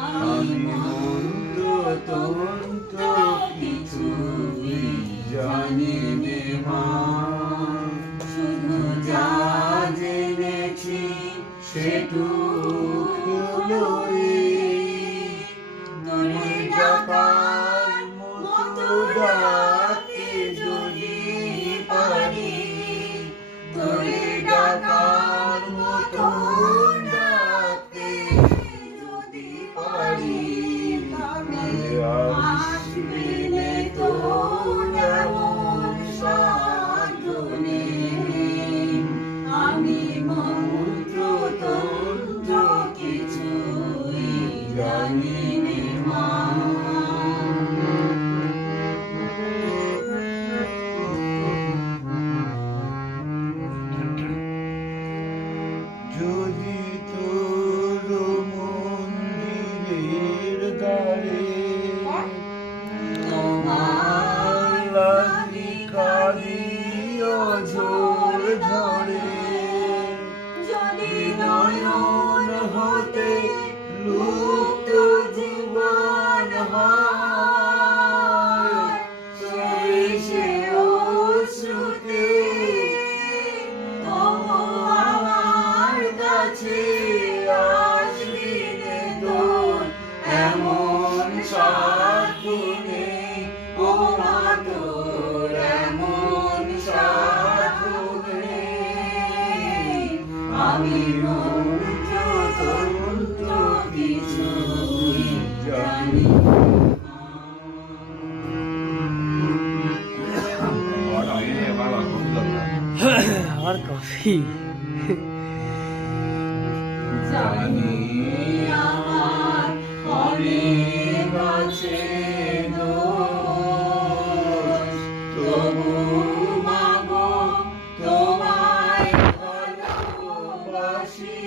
আমি মন্ত্র তন্ত্র কিছুই জানি নে মা, শুধু যা জেনেছি সেটুকু লই। তোরে ডাকার মতো ডাকতে যদি পারি, তোরে ডাকার মতো ডাকতে যদি পারি, তবে আসবে নে তোর এমন সাধ্য নেই। আমি মন্ত্র তন্ত্র কিছুই জানি নে মা। যদি তোর মন্দিরের দ্বারে তোমার লাগি কালিও ঝোর ধরে, যদি নয়ন হতে লুপ্ত জীবন হয়, সেই সে অশ্রুতে আমার কাছে আসবি রে তোর এমন সাধ্য নেই। ও মা তোর এমন সাধ্য নেই। আমি মন্ত্র তন্ত্র কিছুই জানি আর কফি জানি আমার অনেক আছে দোষ, তবু মাগো তোমায় ভালোবাসি।